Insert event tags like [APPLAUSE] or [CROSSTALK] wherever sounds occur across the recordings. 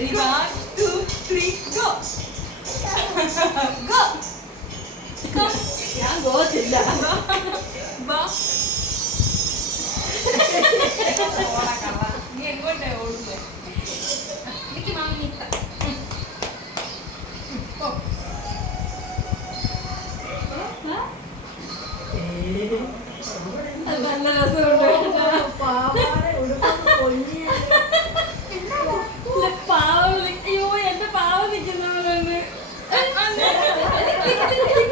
Ready? One, two, three, go. go. Come. ഞാൻ പോകത്തില്ല നീ എങ്ങോട്ടേ ഓടുന്നേ എനിക്ക് മാമി നിൽക്കാം നല്ല രസമുണ്ട്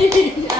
yeah. [LAUGHS]